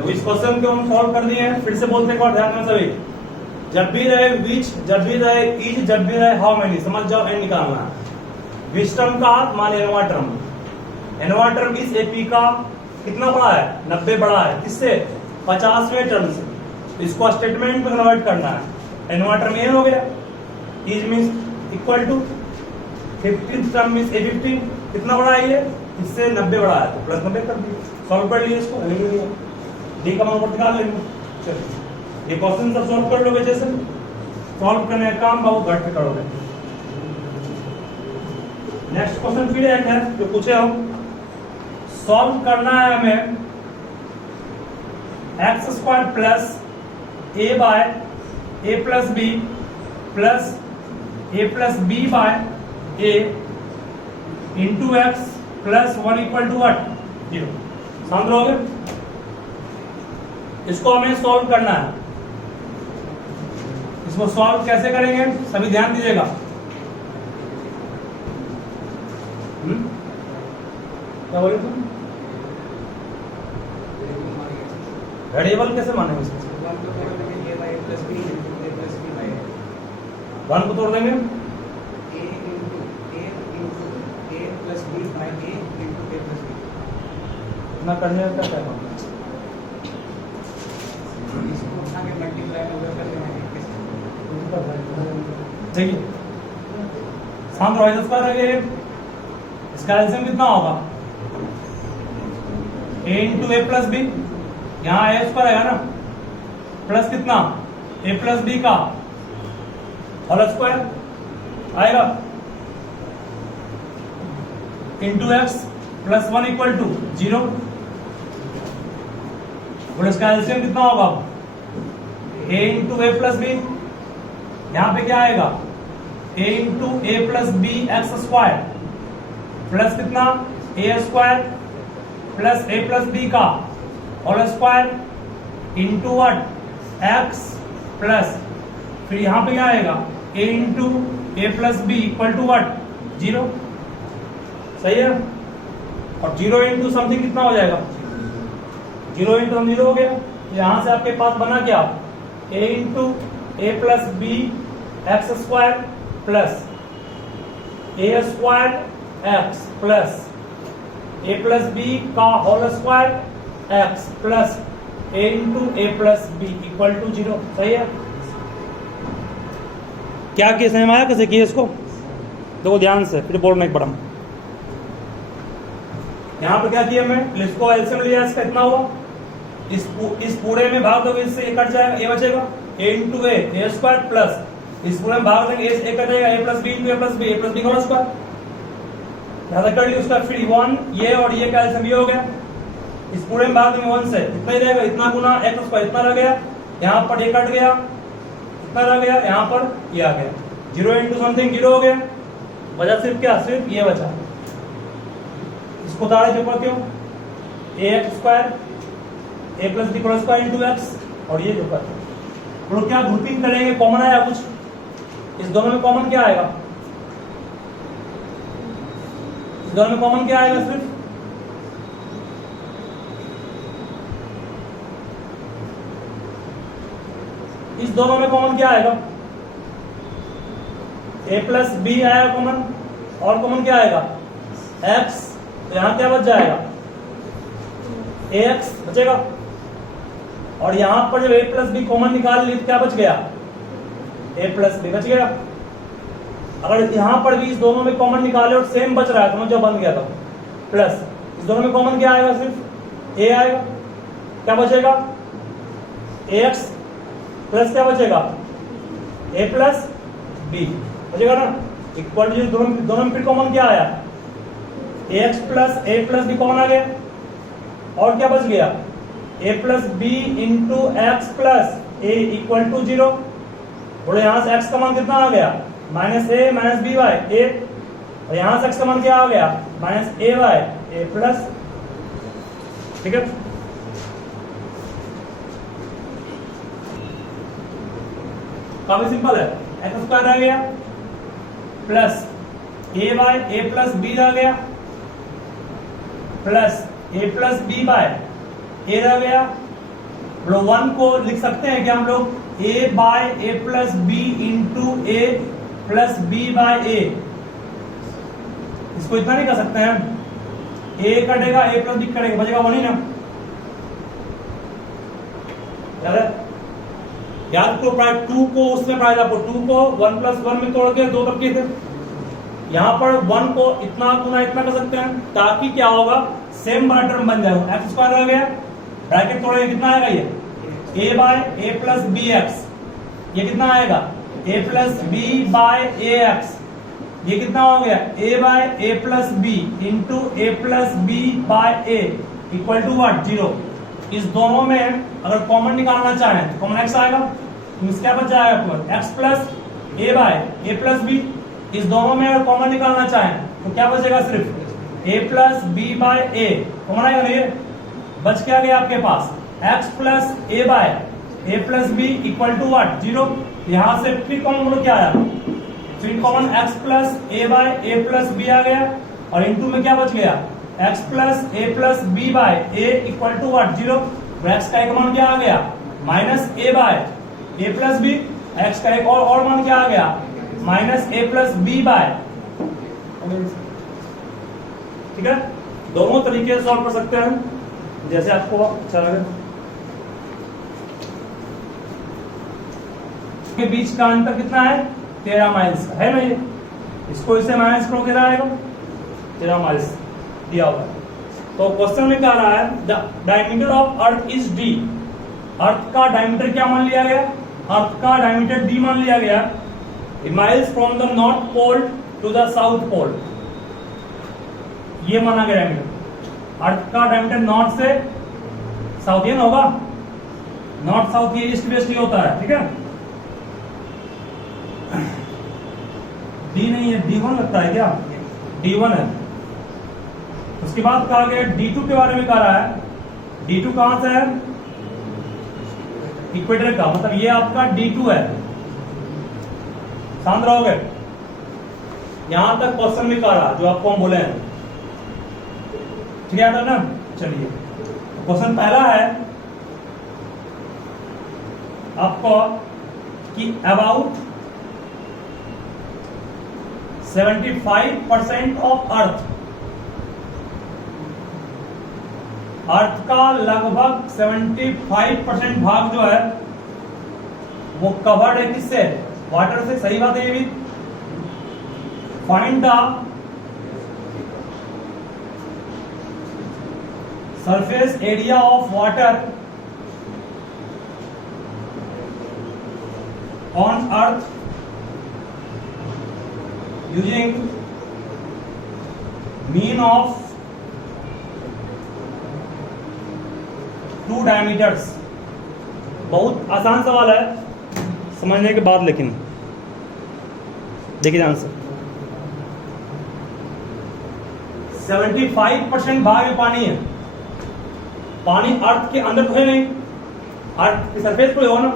देखो इस क्वेश्चन को हम सॉल्व कर दिए हैं, फिर से बोलते हैं एक बार ध्यान में सभी। जब भी रहे विच, जब भी रहे इज, जब भी रहे हाउ मेनी, समझ जाओ एंड निकालना है। विच टर्म का मान एनोवा टर्म, एनोवा टर्म इस एपी का कितना बड़ा है, 90 बड़ा है, किससे 50वें टर्म से। इसको स्टेटमेंट में कन्वर्ट करना है। एनोवा टर्म ये हो गया, is means equal to 15th term means ए15 कितना बड़ा है ये, इससे 90 बड़ा है तो प्लस 90 कर दिए, सॉल्व कर लिए इसको, डी का मान निकाल लेंगे। चलिए ये क्वेश्चन सब सॉल्व कर लोगे, जैसे सॉल्व करने का काम बहुत घट के करोगे। नेक्स्ट क्वेश्चन फिर एक है जो पूछे हम, सॉल्व करना है हमें x square plus a by A plus b plus A plus B by a into x plus 1 equal to what, 0। समझ रहोगे? इसको हमें सॉल्व करना है। इसको सॉल्व कैसे करेंगे सभी ध्यान दीजिएगा। क्या बोले तुम? वेरिएबल कैसे मानेंगे इसको? 1 को तोड़ देंगे, इतना करने का क्या करना? देखिए शांत रहो, इसका एलसीएम कितना होगा, a into A plus b, यहाँ ए स्क्वायर आएगा ना, प्लस कितना ए प्लस बी का होल स्क्वायर आएगा into x plus 1 equal to 0। और इसका एलसीएम कितना होगा, a into A plus b, यहां पे क्या आएगा a into A plus B x square plus कितना a square plus A plus B का whole square into what x plus, फिर यहां पे क्या आएगा a into A plus B equal to what 0। सही है? और 0 इंटू समथिंग कितना हो जाएगा, 0 इंटू 0 हो गया। यहां से आपके पास बना क्या, a into A plus B x square plus A square X plus A plus B का whole square X plus A into A plus B equal to 0। सही है? क्या किया समझ में आया कैसे किया इसको? देखो ध्यान से, फिर बोर्ड में एक बड़ा यहां पर क्या किया मैं, इसको एलसीएम लिया, इसका इतना हुआ, इस पूरे में भाग दोगे इससे ये कट जाएगा, ये बचेगा a into A square plus, इस पूरे में भाग देंगे ए कट जाएगा ए प्लस बी इंटू ए प्लस बी का होल स्क्वायर, यहां कर लिया उसका, फिर 1 ये और ये का एलसीएम ये हो गया, इस पूरे में भाग देंगे 1 से, इतना ही रहेगा, इतना गुना एक्स स्क्वायर इतना रह गया, यहां पर ये कट गया, इतना रह गया, यहां पर ये आ गया, 0 इंटू समथिंग 0 हो गया, बचा सिर्फ क्या, सिर्फ ये बचा। इसको ताड़े जो क्यों, A X square A plus B whole square into X, और ये जो कर तो क्या ग्रुपिंग करेंगे, कॉमन आया कुछ, इस दोनों में कॉमन क्या आएगा, इस दोनों में कॉमन क्या आएगा, सिर्फ इस दोनों में कॉमन क्या आएगा, ए प्लस बी आएगा कॉमन, और कॉमन क्या आएगा एक्स, तो यहां क्या बच जाएगा ए एक्स बचेगा, और यहां पर जब ए प्लस बी कॉमन निकाल ली तो क्या बच गया, ए प्लस बी बच गया। अगर यहां पर भी इस दोनों में कॉमन निकाले और सेम बच रहा है तो जो बन गया था प्लस, इस दोनों में कॉमन क्या आएगा, सिर्फ ए आएगा, क्या बचेगा ए एक्स प्लस क्या बचेगा ए प्लस बी बचेगा ना, इक्वल टू दोनों में फिर कॉमन क्या आया, A X plus B common आ गया, और क्या बच गया A plus B into x plus A equal to 0। बोले यहां से एक्स का मान कितना आ गया, minus A minus B by ए, और यहां से एक्स का मान क्या आ गया, minus A by A plus. ठीक है, काफी सिंपल है, एक्स स्क्वायर आ गया plus a by A plus b आ गया plus A plus B by ए रह गया लोग 1 को लिख सकते हैं कि हम लोग a by A plus B into A plus B by A, इसको इतना नहीं कर सकते हैं, a कटेगा a प्लस बी कटेगा, बचेगा 1 ही ना। याद करो प्राय 2 को उसमें पढ़ाया था, 2 को 1 प्लस 1 में तोड़ के 2 तक किए थे। यहाँ पर 1 को इतना गुना इतना कर सकते हैं, ताकि क्या होगा, सेम बड़ा टर्म बन जाएगा, एक्स स्क्वायर हो गया, ब्रैकेट तोड़ेगा कितना आएगा, ये a by A plus B x, ये कितना आएगा a plus B by a x, ये कितना हो गया a by A plus B into A plus B by a equal to what, 0। इस दोनों में अगर कॉमन निकालना चाहें तो कॉमन x आएगा, क्या बच जाएगा, x plus a by A plus B. इस दोनों में अगर कॉमन निकालना चाहें तो क्या बचेगा, सिर्फ a plus B by a common आएगा, नहीं बच क्या गया आपके पास, x plus a by A plus B equal to what, 0। यहां से फिर कॉमन क्या आया, फिर common x plus a by A plus b आ गया, और इंटू में क्या बच गया, x plus A plus B by a equal to what, 0। x का एक मान क्या आ गया, minus A by A plus B, x का एक और मान क्या आ गया, माइनस ए प्लस बी बाय, ठीक है। दोनों तरीके से सॉल्व कर सकते हैं जैसे आपको अच्छा लगे। के बीच का अंतर कितना है, 13 माइल्स का है ना, ये इसको इसे माइनस करो कितना आएगा, 13 माइल्स दिया हुआ है। तो क्वेश्चन में क्या रहा है, the diameter of earth is d, अर्थ का डायमीटर क्या मान लिया गया, अर्थ का डायमीटर d मान लिया गया, miles from the north pole to the south pole, ये माना गया डायमीटर। अर्थ का डायमीटर नॉर्थ से साउथ ये ना होगा, नॉर्थ साउथ ये ईस्ट वेस्ट ही होता है, ठीक है। डी नहीं है, D1 लगता है क्या, D1 है। उसके बाद कहा गया D2 के बारे में कहा रहा है, D2 कहां से है, इक्वेटर का, मतलब ये आपका D2 है, शांत रहोगे, यहां तक क्वेश्चन में कह रहा जो आपको हम बोले हैं, ठीक है ना। चलिए क्वेश्चन पहला है आपको कि अबाउट 75% ऑफ अर्थ, अर्थ का लगभग 75% भाग जो है वो कवर्ड है किससे, वाटर से, सही बात है ये भी। Find the surface area of water on earth using mean of 2 diameters. बहुत आसान सवाल है समझने के बाद, लेकिन देखिए आंसर। 75% भाग में पानी है, पानी अर्थ के अंदर तो है नहीं, अर्थ की सरफेस पे हो ना।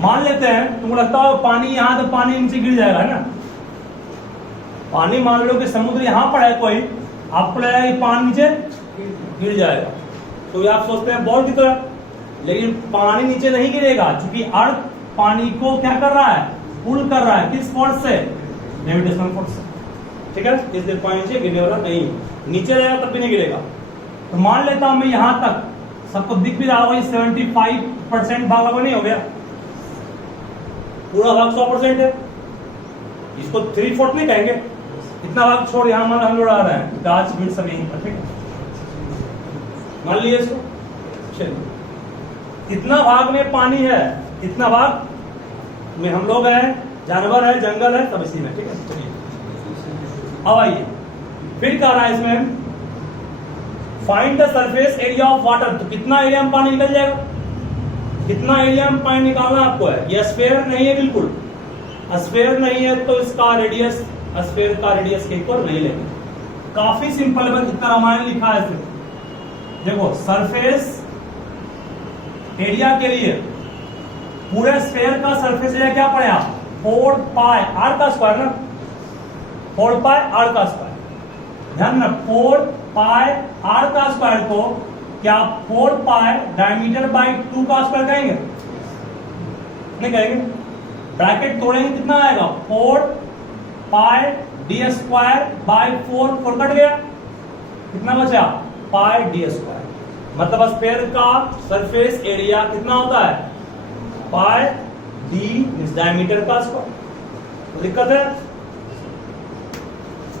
मान लेते हैं तुमको लगता हो पानी यहां, तो पानी नीचे गिर जाएगा, है ना। पानी मान लो कि समुद्र यहां पर है कोई, आपको लगेगा कि पानी नीचे गिर जाएगा, तो ये आप सोचते हैं बॉल की तरह, लेकिन पानी नीचे नहीं गिरेगा, क्योंकि अर्थ पानी को क्या कर रहा है, पुल कर रहा है, किस फोर्स से, ग्रेविटेशनल फोर्स से, ठीक है। इसलिए पानी नीचे गिरने वाला नहीं, नीचे रहेगा तब भी नहीं गिरेगा। तो मान लेता हूं मैं यहां तक, सबको दिख भी रहा होगा 75% भाग लगभग नहीं हो गया, पूरा भाग 100% है, इसको 3/4 नहीं कहेंगे, इतना भाग छोड़ यहां मान हम लोग आ रहे हैं, गाछ वृक्ष सब यहीं पर, ठीक है, मान लिए इसको। चलिए इतना भाग में पानी है, इतना भाग में हम लोग हैं, जानवर है, जंगल है, सब इसी में, ठीक है। चलिए अब आइए फिर कह रहा है इसमें find the surface area of water, तो कितना एरिया में पानी निकल जाएगा, कितना एरिया में पानी निकालना आपको है। ये स्फीयर नहीं है, बिल्कुल स्फीयर नहीं है, तो इसका रेडियस स्फीयर का रेडियस के इक्वल नहीं लेंगे, काफी सिंपल है, बस इतना रामायण लिखा है इसमें। देखो सरफेस एरिया के लिए पूरे स्फीयर का सरफेस एरिया क्या पड़े आप, 4 पाई आर का स्क्वायर ना, 4 पाई आर का स्क्वायर, ध्यान ना, 4 पाई आर का स्क्वायर को क्या 4 पाई डायमीटर बाई 2 का स्क्वायर कहेंगे? नहीं कहेंगे। ब्रैकेट तोड़ेंगे कितना आएगा? 4 पाई डी स्क्वायर बाई 4 कट गया, कितना बचा? पाई डी स्क्वायर। मतलब स्फीयर का सरफेस एरिया कितना होता है? पाई डी डायमीटर का स्क्वायर। तो दिक्कत है,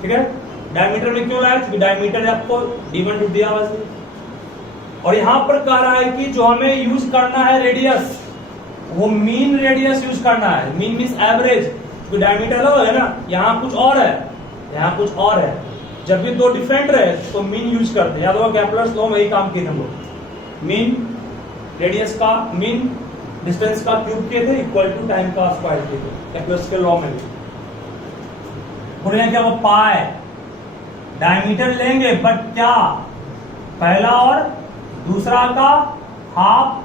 ठीक है। डायमीटर में क्यों लाया? क्योंकि डायमीटर आपको d1 दिया हुआ है। और यहां पर कह रहा है कि जो हमें यूज करना है रेडियस, वो मीन रेडियस यूज करना है। मीन मींस एवरेज, क्योंकि डायमीटर अलग है ना, यहाँ कुछ और है, यहाँ कुछ और है। जब भी दो डिफरेंट रहे तो मीन यूज करते हैं। याद होगा केपलर्स लॉ में यही काम किए थे हम लोग। मीन रेडियस का, मीन डिस्टेंस का क्यूब किए थे इक्वल टू टाइम का स्क्वायर किए थे केपलर्स के लॉ में भी। क्या वो पाई डायमीटर लेंगे, बट क्या पहला और दूसरा का हाफ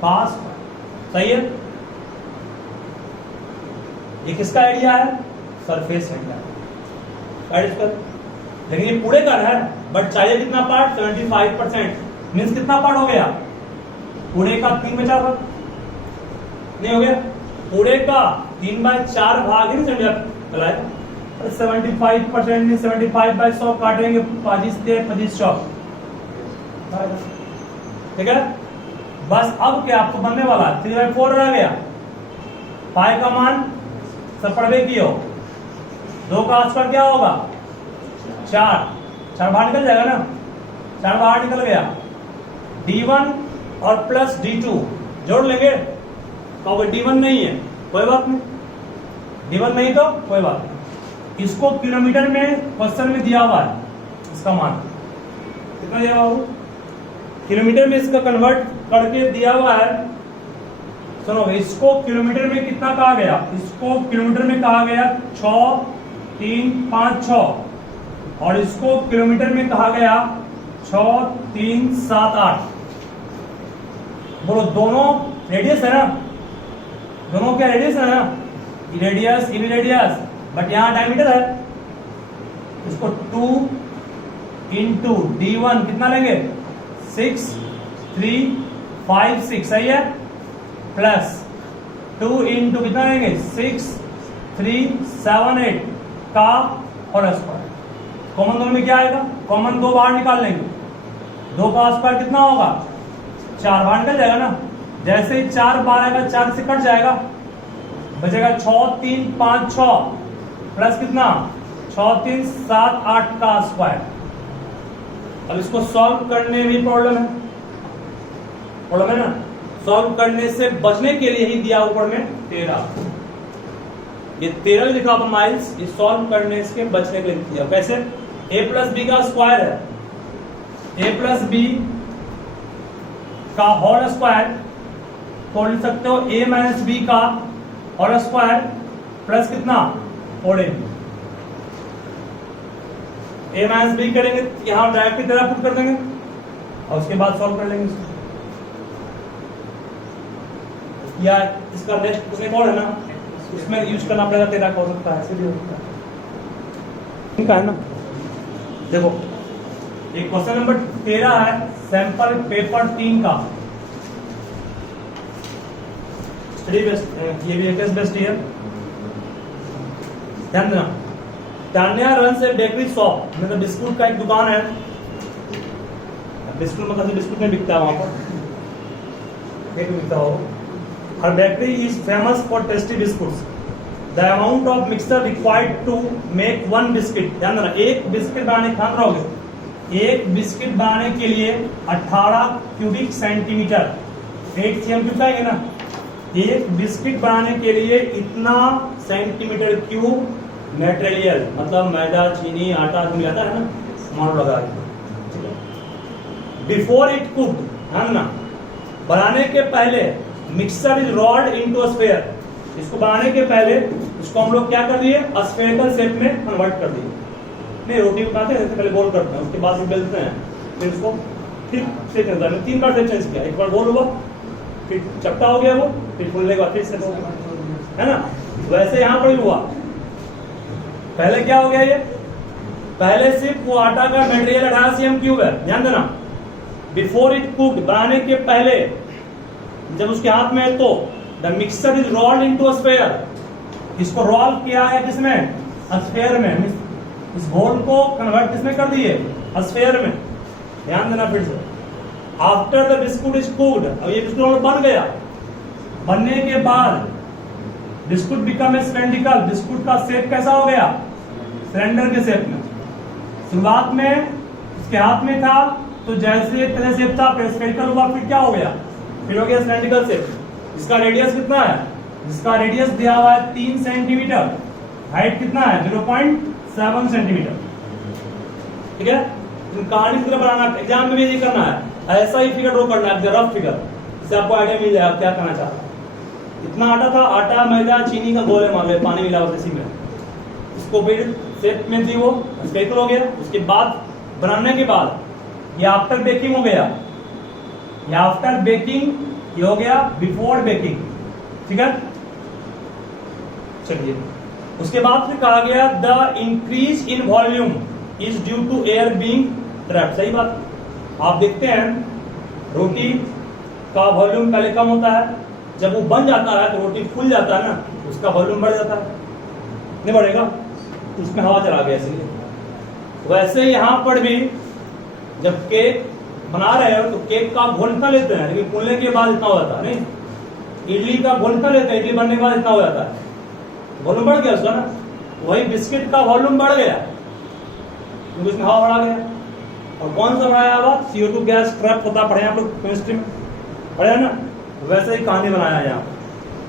का स्क्वायर। सही है। ये किसका एरिया है? Surface area. लेकिन ये पूरे का है, बट चाहिए कितना पार्ट? 75%। मीन्स कितना पार्ट हो गया? पूरे का 3/4 भाग नहीं हो गया? पूरे का 3/4 भाग ही नहीं समझा। 75% नहीं, 75/100 काटेंगे 25 ठीक है। बस अब क्या आपको बनने वाला? 3/4 रह गया। पाई का मान सब पढ़वे की हो, 2 का स्क्वायर क्या होगा? 4 बाहर निकल जाएगा ना, 4 बाहर निकल गया। d1 और प्लस d2 जोड़ लेंगे तो d1 नहीं है, कोई बात नहीं। d1 नहीं तो कोई बात नहीं। इसको किलोमीटर में क्वेश्चन में दिया हुआ है, इसका मान कितना दिया हुआ? किलोमीटर में इसका कन्वर्ट करके दिया हुआ है। सुनो, इसको किलोमीटर में कितना कहा गया? इसको किलोमीटर में कहा गया 6, 3, 5, 6। और इसको किलोमीटर में कहा गया 6, 3, 7, 8। बोलो, दोनों रेडियस है ना? दोनों क्या रेडियस है ना? रेडियस, ये भी रेडियस, बट यहां डायमीटर है। इसको 2 इंटू d1 कितना लेंगे? 6, 3, 5, 6। सही है। प्लस 2 इंटू कितना लेंगे? 6, 3, 7, 8 का और स्क्वायर। कॉमन दोनों में क्या आएगा? कॉमन 2 बाहर निकाल लेंगे। 2 का स्क्वायर कितना होगा? 4 बाहर निकल जाएगा ना। जैसे ही 4 बाहर आएगा, 4 से कट जाएगा, बचेगा 6, 3, 5, 6 प्लस कितना? 6, 3, 7, 8 का स्क्वायर। अब इसको सॉल्व करने में प्रॉब्लम है ना। सॉल्व करने से बचने के लिए ही दिया ऊपर में 13। ये 13 लिखा हुआ माइल्स, ये सॉल्व करने से बचने के लिए दिया। कैसे? a प्लस बी का स्क्वायर है, a प्लस बी का होल स्क्वायर, तो लिख सकते हो a माइनस बी का होल स्क्वायर प्लस कितना? 4ab। a माइनस बी करेंगे, यहां डायरेक्ट की तरह पुट कर देंगे और उसके बाद सॉल्व कर लेंगे इसको। या इसका नेक्स्ट उसमें कौन है ना, इसमें यूज करना पड़ेगा 13 हो सकता है, इसलिए होता है। ठीक है ना। देखो, एक क्वेश्चन नंबर 13 है, सैंपल पेपर 3 का। स्टडी बेस्ड, ये भी एक बेस्ड है। ध्यान देना। तान्या रन से बेकरी शॉप, मतलब बिस्कुट का एक दुकान है। बिस्कुट मतलब बिस्कुट में बिकता है, वहां पर एक बिकता हो। Her bakery is famous for tasty biscuits. The amount of mixture required to make one biscuit, ध्यान देना, एक बिस्किट बनाने ध्यान रहोगे, एक बिस्किट बनाने के लिए 18 क्यूबिक सेंटीमीटर, 8 cm क्यूब आएंगे ना। एक बिस्किट बनाने के लिए इतना सेंटीमीटर क्यूब मटेरियल, मतलब मैदा, चीनी, आटा जो मिलाता है ना, सामान लगा के। बिफोर इट कुक्ड, ध्यान देना, बनाने के पहले mixer is rolled into sphere. इसको बनाने के पहले इसको हम लोग क्या कर दिए? स्फेरिकल शेप में कन्वर्ट कर दिए। नहीं, रोटी बनाते हैं पहले गोल करते हैं, उसके बाद बेलते हैं, फिर इसको फिर से चलता है। 3 बार से चेंज किया, एक बार गोल हुआ, फिर चपटा हो गया वो, फिर फूलने के बाद फिर से है ना। वैसे यहाँ पर हुआ। पहले क्या हो गया? ये पहले सिर्फ वो आटा का मटेरियल 18 cm क्यूब है, ध्यान देना। बिफोर इट कुक्ड, बनाने के पहले जब उसके हाथ में है तो the mixture is rolled into a sphere, इसको रोल किया है किसमें, स्फीयर में, इस घोल को कन्वर्ट किसमें कर दिए, स्फीयर में। ध्यान देना फिर से, after the biscuit is cooked, अब ये बिस्कुट बन गया, बनने के बाद biscuit become a cylindrical, biscuit का शेप कैसा हो गया, सिलेंडर के शेप में। शुरुआत में इसके हाथ में था तो जैसे पहले शेप था, फिर स्फेरिकल हुआ, फिर क्या हो गया, फिर हो गया सिलेंड्रिकल शेप। इसका रेडियस कितना है, जिसका रेडियस दिया हुआ है 3 सेंटीमीटर, हाइट कितना है 0.7 सेंटीमीटर। ठीक है, कहानी की तरह बनाना, एग्जाम में भी यही करना है, ऐसा ही फिगर ड्रॉ करना है, रफ फिगर, इससे आपको आइडिया मिल जाएगा क्या करना चाह रहा है। इतना आटा था, आटा मैदा चीनी का घोल है, मान लो पानी मिला हुआ इसी में, इसको फिर शेप में थी वो स्फेरिकल हो गया। उसके बाद बनाने के बाद ये आफ्टर बेकिंग हो गया, ये आफ्टर बेकिंग ये हो गया बिफोर बेकिंग। ठीक है, चलिए उसके बाद फिर कहा गया the increase in volume is due to air being trapped. सही बात, आप देखते हैं रोटी का वॉल्यूम पहले कम होता है, जब वो बन जाता है तो रोटी फूल जाता है ना, उसका वॉल्यूम बढ़ जाता है, नहीं बढ़ेगा, तो उसमें हवा चला गया इसलिए। वैसे यहाँ पर भी जब केक बना रहे हो तो केक का घोल इतना लेते हैं, लेकिन फूलने के बाद इतना हो जाता है, नहीं, इडली का घोल इतना लेते हैं, इडली बनने के बाद इतना हो जाता है, वॉल्यूम बढ़ गया उसका ना। वही बिस्किट का वॉल्यूम बढ़ गया क्योंकि उसमें हवा बढ़ा गया। और कौन सा बढ़ाया हुआ, CO2 गैस ट्रैप होता, पढ़े आप लोग केमिस्ट्री में पढ़े ना, वैसे ही कहानी बनाया यहाँ।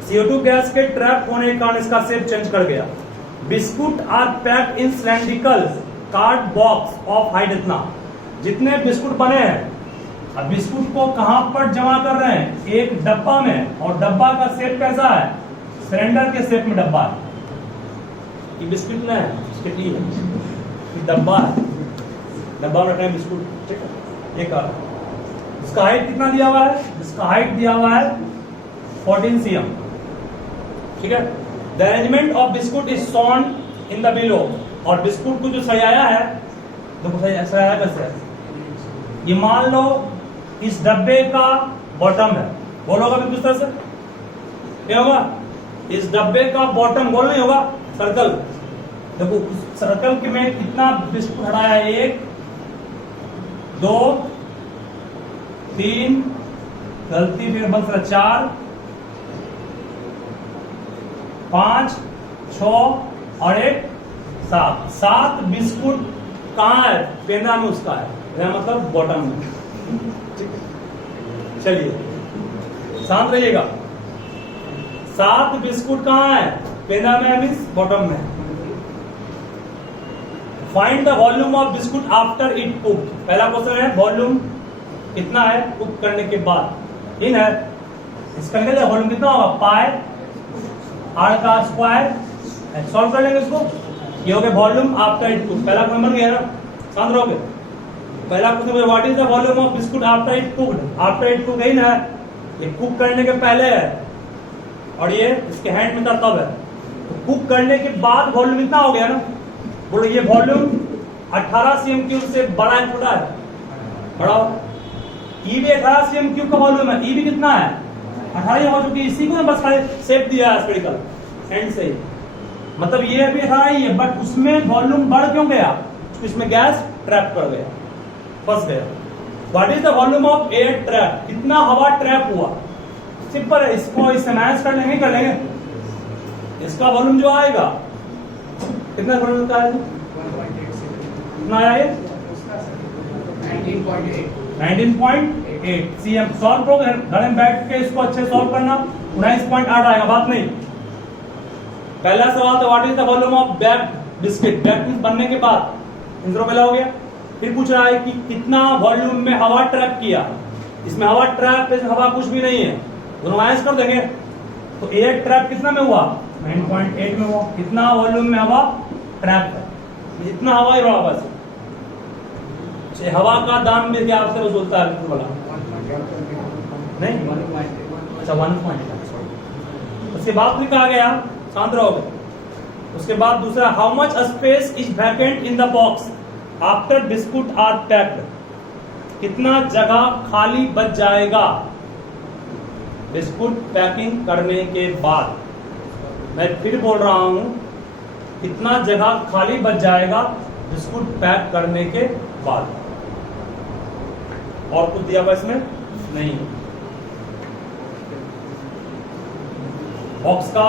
CO2 गैस के ट्रैप होने के कारण इसका शेप चेंज कर गया। Biscuit are packed in cylindrical card box of height, इतना जितने बिस्कुट बने हैं, अब बिस्कुट को कहां पर जमा कर रहे हैं, एक डब्बा में, और डब्बा का शेप कैसा है, सिलेंडर के शेप में डब्बा है। ये बिस्कुट ना है, बिस्कुट ही है, ये डब्बा है, डब्बा में रखना है बिस्कुट। ठीक है, एक इसका हाइट कितना दिया हुआ है, इसका हाइट दिया हुआ है 14 cm। ठीक है, the arrangement of biscuit is shown in the below, और बिस्कुट को जो सजाया है, देखो सजाया कैसे है, ये मान लो इस डब्बे का बॉटम है, गोल होगा भी किस तरह से, क्या होगा, इस डब्बे का बॉटम गोल नहीं होगा, सर्कल। देखो सर्कल के में कितना बिस्कुट हटाया है, 1 2 3, गलती फिर बन रहा 4 5 6 और 1 7 बिस्कुट कहाँ है, पेंदा में उसका है, मतलब बॉटम में। चलिए शांत रहिएगा, 7 बिस्कुट कहाँ है, पेंदा में, मीन्स बॉटम में। Find the volume of biscuit after it cooked. पहला क्वेश्चन है वॉल्यूम कितना है कुक करने के बाद, इन है, इसका निकल वॉल्यूम कितना होगा, पाई r का स्क्वायर, सॉल्व कर लेंगे इसको। ये हो गया वॉल्यूम आफ्टर इट कुक, पहला क्वेश्चन बन गया ना, शांत रहोगे। पहला question what is the volume of biscuit after it cooked, after it cook in है, ये कुक करने के पहले है, और ये इसके हैंड में था तब है, तो कुक करने के बाद वॉल्यूम इतना हो गया ना। बोलो ये वॉल्यूम 18 cm³ से बड़ा है छोटा है, बड़ा हो। ई भी 18 cm³ का वॉल्यूम है, ई भी कितना है 18 हो चुकी, इसी को बस खाली शेप दिया है स्फेरिकल एंड से, मतलब ये भी 18 ही है, बट उसमें वॉल्यूम बढ़ क्यों गया, इसमें गैस ट्रैप कर गया, फंस गया। What is the volume of air trap, कितना हवा ट्रैप हुआ, सिंपल है, इसको इससे मैच कर लेंगे, कर लेंगे। इसका वॉल्यूम जो आएगा कितना वॉल्यूम का है, कितना आया ये 19.8 cm। सॉल्व करो घर में बैठ के, इसको अच्छे सॉल्व करना, 19.8 आएगा, बात नहीं। पहला सवाल तो what is the volume of baked biscuit, baked बनने के बाद, इंद्रो पहला हो गया। फिर पूछ रहा है कि कितना वॉल्यूम में हवा ट्रैप किया, इसमें हवा ट्रैप है, हवा कुछ भी नहीं है, दोनों माइनस कर देंगे, तो एयर ट्रैप कितना में हुआ 9.8 में हुआ। कितना वॉल्यूम में हवा ट्रैप है, इतना हवा ही रहा बस। हवा का दाम भी क्या आपसे वसूलता है बोला नहीं, अच्छा 1. उसके बाद भी कहा गया, शांत रहोगे। उसके बाद दूसरा, how much space is vacant in the box after biscuit are packed, कितना जगह खाली बच जाएगा बिस्कुट पैकिंग करने के बाद। मैं फिर बोल रहा हूं, कितना जगह खाली बच जाएगा बिस्कुट पैक करने के बाद। और कुछ दिया हुआ इसमें नहीं। बॉक्स का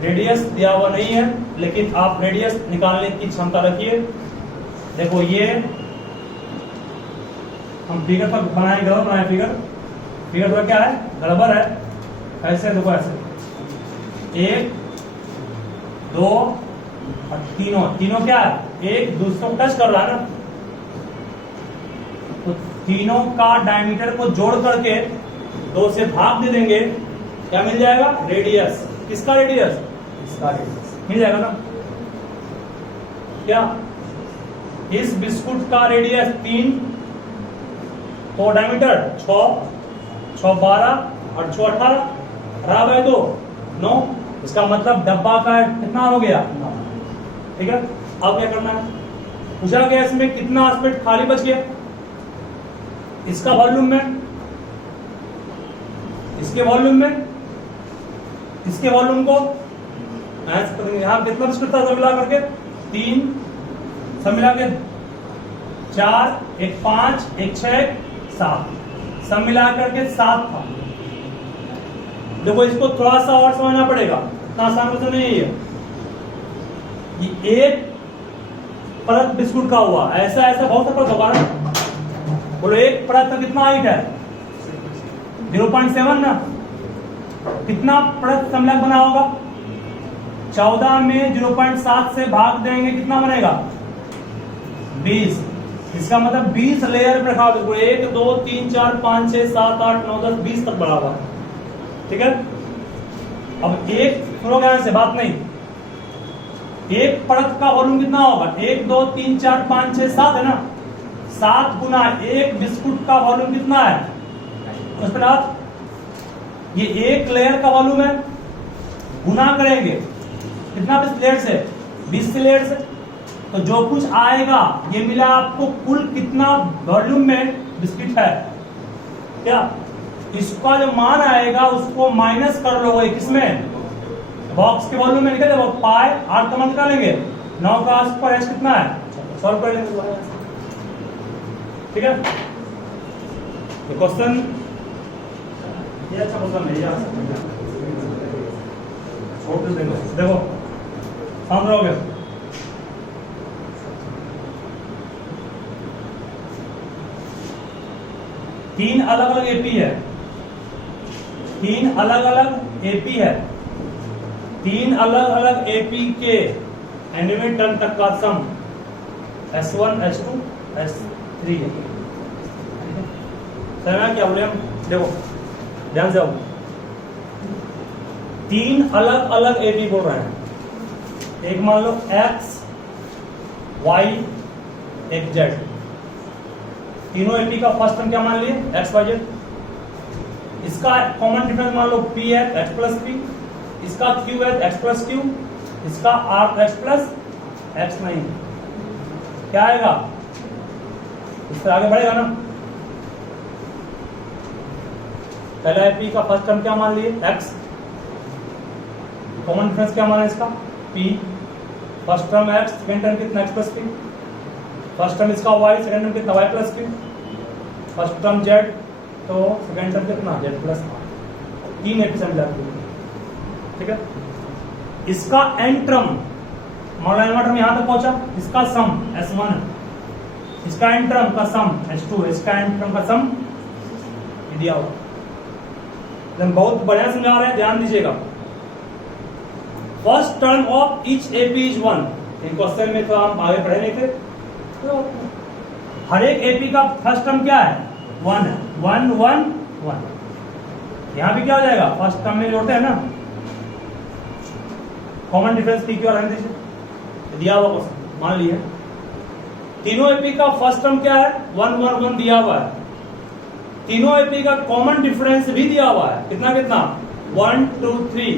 रेडियस दिया हुआ नहीं है, लेकिन आप रेडियस निकालने की क्षमता रखिए। देखो ये हम फिगर पर बनाए, गलत बनाए फिगर तो क्या है, गड़बड़ है। ऐसे देखो, ऐसे 1 2 और तीनों क्या है, एक दूसरे को टच कर रहा है ना, तो तीनों का डायमीटर को जोड़ करके 2 से भाग दे देंगे, क्या मिल जाएगा, रेडियस। किसका रेडियस, इसका रेडियस मिल जाएगा ना। क्या इस बिस्कुट का रेडियस 3, तो डायमीटर 6 12 और 6 18, 18/2 9। इसका मतलब डब्बा का कितना हो गया, 9। ठीक है, अब क्या करना है, पूछा गया इसमें कितना एस्पेक्ट खाली बच गया। इसका वॉल्यूम में, इसके वॉल्यूम में, इसके वॉल्यूम को यहां कितना बिस्कुट था सब मिला करके 3, सब मिला के 4, 1 5, 1 6, 7, सब मिला करके 7 था। देखो इसको थोड़ा सा और समझना पड़ेगा, इतना आसान तो नहीं है ये। एक परत बिस्कुट का हुआ, ऐसा ऐसा बहुत सा परत होगा ना। बोलो एक परत का कितना हाइट है, 0.7 ना। कितना परत समलंब बना होगा, 14 में 0.7 से भाग देंगे, कितना बनेगा, 20। इसका मतलब 20 लेयर पे रखा हुआ, 1 2 3 4 5 6 7 8 9 10 20 तक बना हुआ। ठीक है, अब एक सुनो ध्यान से, बात नहीं, एक परत का वॉल्यूम कितना होगा, 1 2 3 4 5 6 7 है ना। 7 गुना एक बिस्कुट का वॉल्यूम कितना है, उस पर आप ये एक लेयर का वॉल्यूम है, गुना करेंगे कितना लेयर से, 20 लेयर से, तो जो कुछ आएगा ये मिला आपको कुल कितना वॉल्यूम में बिस्किट है। क्या इसका जो मान आएगा उसको माइनस कर लो, किसमें, बॉक्स के वॉल्यूम में निकल जाएगा, पाई 8 का मान निकालेंगे, 9 का स्क्वायर एच कितना है, सॉल्व कर लेंगे। ठीक है, तो क्वेश्चन ये अच्छा क्वेश्चन है, देखो सामने रहोगे। तीन अलग अलग एपी है, 3 अलग अलग एपी है, 3 अलग अलग एपी के एनवे टर्म तक का सम S1 S2 S3 है। क्या बोले हम, देखो ध्यान से आओ, 3 अलग अलग एपी बोल रहे हैं। एक मान लो X Y एक Z, तीनों एपी का फर्स्ट टर्म क्या मान लिए, X Y Z। इसका कॉमन डिफरेंस मान लो P है X प्लस P, इसका Q है X प्लस Q, इसका R X प्लस X नहीं, क्या आएगा, इस पर आगे बढ़ेगा ना। पहला एपी का फर्स्ट टर्म क्या मान लिए, X, कॉमन डिफरेंस क्या माना इसका, P, first term X, second term कितना X plus P, first term इसका Y, सेकेंड टर्म कितना Y plus Q, first term Z, तो सेकेंड टर्म कितना Z प्लस R। 3 एपी से मिला। ठीक है, इसका एन टर्म मान लो टर्म यहां तक पहुंचा, इसका सम S1 है, इसका एन टर्म का सम S2, इसका एन टर्म का सम दिया हुआ। बहुत बढ़िया समझा रहे हैं, ध्यान दीजिएगा। First term of each AP is 1। In question में तो हम आगे पढ़े नहीं थे, तो हर एक एपी का फर्स्ट टर्म क्या है, 1 है, 1 1 1। यहां भी क्या हो जाएगा, फर्स्ट टर्म में जोड़ते हैं ना, common difference P Q R रहने दीजिए, दिया हुआ क्वेश्चन मान लिया। तीनों एपी का फर्स्ट टर्म क्या है, 1 1 1 दिया हुआ है। तीनों एपी का कॉमन डिफरेंस भी दिया हुआ है, कितना कितना, 1 2 3।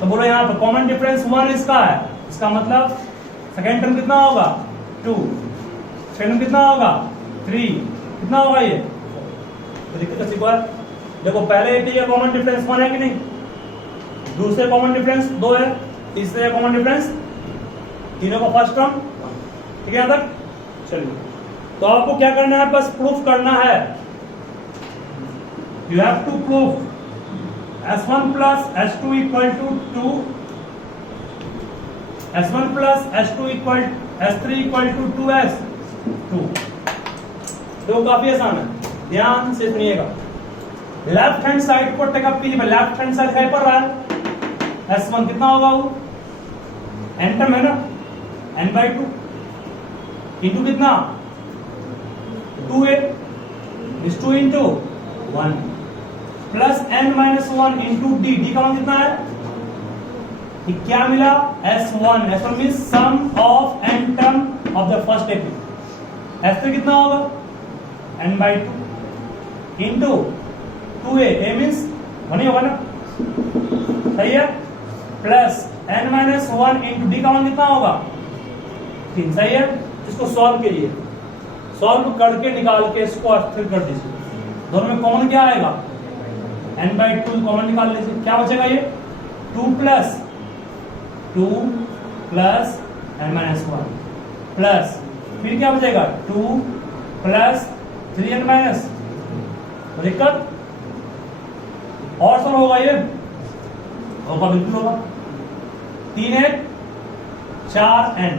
तो बोलो यहाँ पर कॉमन डिफरेंस 1 इसका है, इसका मतलब सेकेंड टर्म कितना होगा, 2, सेकेंड टर्म कितना होगा, 3, कितना होगा ये? तो दिक्कत कैसी को है? देखो पहले एपी का कॉमन डिफरेंस 1 है कि नहीं, दूसरे कॉमन डिफरेंस 2 है, तीसरे कॉमन डिफरेंस तीनों का फर्स्ट टर्म, ठीक है यहां तक? चलिए, तो आपको क्या करना है, बस प्रूफ करना है। You have to proof S1 plus S2 equal to 2, S1 plus S2 equal S3 equal to 2S2। तो काफी आसान है, ध्यान से सुनिएगा। लेफ्ट हैंड साइड को टेकअप कीजिए, लेफ्ट हैंड साइड है पर रहा है S1 कितना होगा वो n टर्म है ना, n/2 इंटू कितना 2a is 2 into 1 plus n-1 into d, d का मान कितना है, ये क्या मिला S1, S1 means sum of n term of the first AP, S3 कितना होगा n/2 into 2a, a means 1 ही होगा ना, सही है, प्लस n-1 इंटू डी का मान कितना होगा 3, सही है। इसको सॉल्व कीजिए, सॉल्व करके निकाल के इसको स्थिर कर दीजिए, दोनों में कॉमन क्या आएगा n/2 कॉमन निकाल लीजिए, क्या बचेगा ये 2 प्लस n-1 प्लस फिर क्या बचेगा 2 प्लस 3n-, दिक्कत और सॉल्व होगा ये, होगा बिल्कुल होगा, 3 4n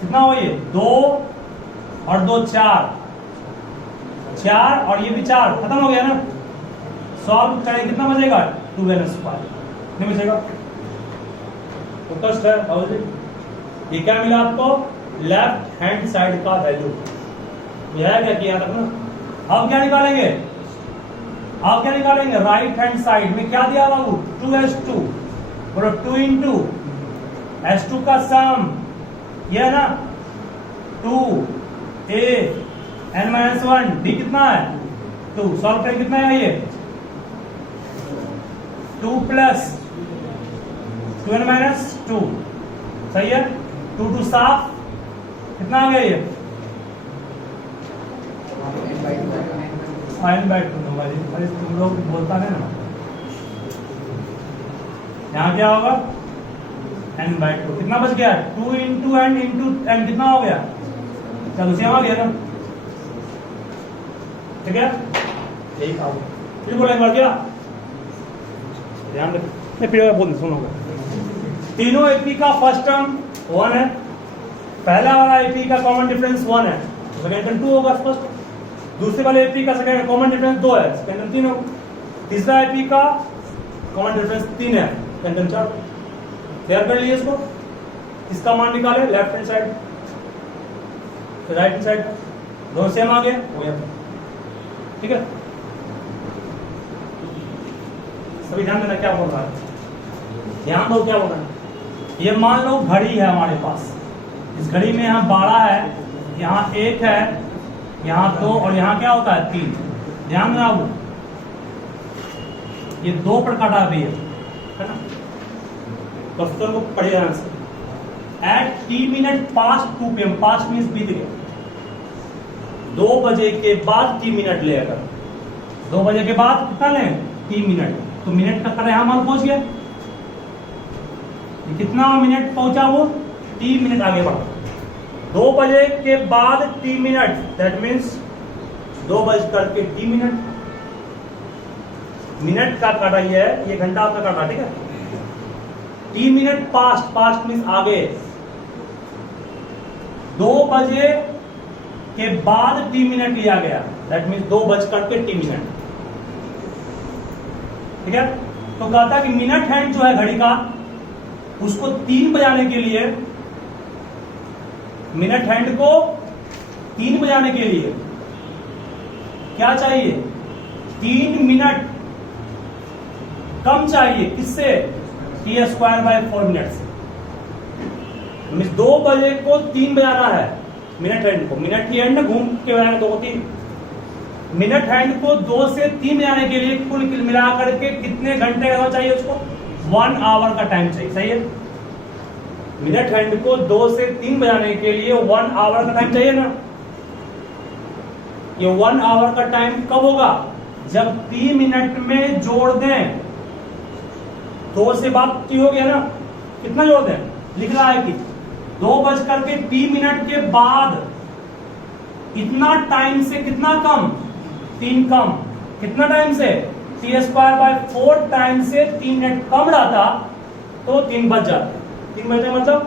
कितना हो ये 2 और 2 4 और ये भी 4 खत्म हो गया ना, सॉल्व करें कितना बचेगा 2n² नहीं बचेगा, तो कष्ट है। और ये क्या मिला आपको, लेफ्ट हैंड साइड का वैल्यू, यह क्या किया तक ना। अब क्या निकालेंगे, आप क्या निकालेंगे, राइट हैंड साइड में क्या दिया बाबू 2s2, बोलो 2 इंटू S2 का सम यह है ना 2a n-1 डी कितना है 2, सॉल्व करें कितना है ये 2 प्लस 2n-2, सही है, 2 साफ कितना आ गया ये n/2, तुम लोग बोलता है ना, यहाँ क्या होगा n/2 कितना बच गया 2 इंटू n इंटू n कितना हो गया, चलो सेम आ गया ना, ठीक है, यही था। फिर बोला एक बार क्या ध्यान रख, फिर बोल सुनो, तीनों एपी का फर्स्ट टर्म 1 है, पहला वाला एपी का कॉमन डिफरेंस 1 है, सेकंड टर्म 2 होगा फर्स्ट, दूसरे वाले एपी का सेकंड कॉमन डिफरेंस 2 है, सेकंड टर्म 3 होगा, तीसरा एपी का कॉमन डिफरेंस 3 है, सेकंड टर्म 4। क्लियर कर लिए इसको, इसका मान निकाले left hand side, right hand side, दोनों सेम आ गए हो गया, ठीक है। सभी ध्यान देना क्या बोल रहा है, ध्यान दो क्या बोल रहा है। ये मान लो घड़ी है हमारे पास, इस घड़ी में यहाँ 12 है, यहाँ 1 है, यहाँ 2 और यहाँ क्या होता है 3, ध्यान देना वो, ये 2 पर काटा भी है ना, क्वेश्चन को पढ़िए ध्यान से। At t minute past 2 PM, past means बीत गया, 2 बजे के बाद t मिनट ले, अगर 2 बजे के बाद कितना लें t मिनट, तो मिनट का यहां मान पहुंच गया, कितना मिनट पहुंचा वो t मिनट आगे बढ़ा, 2 बजे के बाद t मिनट, दैट मीन्स 2 बज करके t मिनट, मिनट का काटा ये घंटा आपका काटा, ठीक है। t minute past, past means आगे, 2 बजे के बाद t मिनट लिया गया, दैट मीन्स 2 बज करके t मिनट, ठीक है। तो कहता है कि मिनट हैंड जो है घड़ी का, उसको 3 बजाने के लिए, मिनट हैंड को 3 बजाने के लिए क्या चाहिए 3 मिनट कम चाहिए, किससे t²/4 मिनट से, 2 बजे को 3 बजाना है मिनट हैंड को, मिनट की हैंड घूम के बजाना 2 को 3, मिनट हैंड को 2 से 3 बजाने के लिए कुल मिला करके कितने घंटे का चाहिए उसको 1 आवर का टाइम चाहिए, सही है। मिनट हैंड को 2 से 3 बजाने के लिए 1 आवर का टाइम चाहिए ना, ये 1 आवर का टाइम कब होगा? जब 3 मिनट में जोड़ दें। 2 से बात की हो गया ना, कितना जोड़ दें? लिख रहा है कि 2:03 के बाद इतना टाइम से कितना कम? 3 कम। कितना टाइम से? t²/4 टाइम से 3 मिनट कम रहता तो 3 बज जाता। 3 बजे मतलब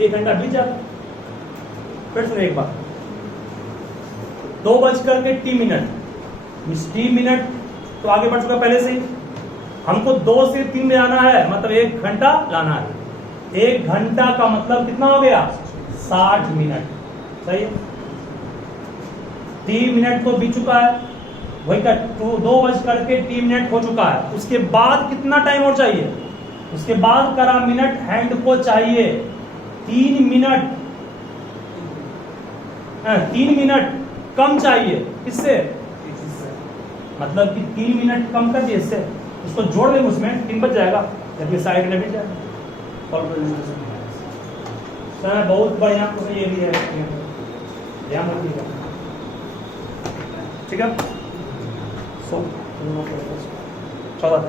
1 घंटा बीत जाता। फिर सुनिए एक बार, 2:03 टी मिनट तो आगे बढ़ चुका पहले से ही। हमको 2 से 3 में आना है, मतलब 1 घंटा लाना है। 1 घंटा का मतलब कितना हो गया? 60 मिनट। सही है। 3 मिनट तो बीत चुका है, वही का 2:03 हो चुका है। उसके बाद कितना टाइम और चाहिए? उसके बाद करा मिनट हैंड को चाहिए 3 मिनट। 3 मिनट कम चाहिए। किससे? मतलब कि 3 मिनट कम कर दिए इससे, इसको जोड़ देंगे उसमें 3 बच जाएगा, जबकि साइड में भी जाएगा। बहुत बढ़िया तो ये भी है, ध्यान रखिएगा। ठीक है। 14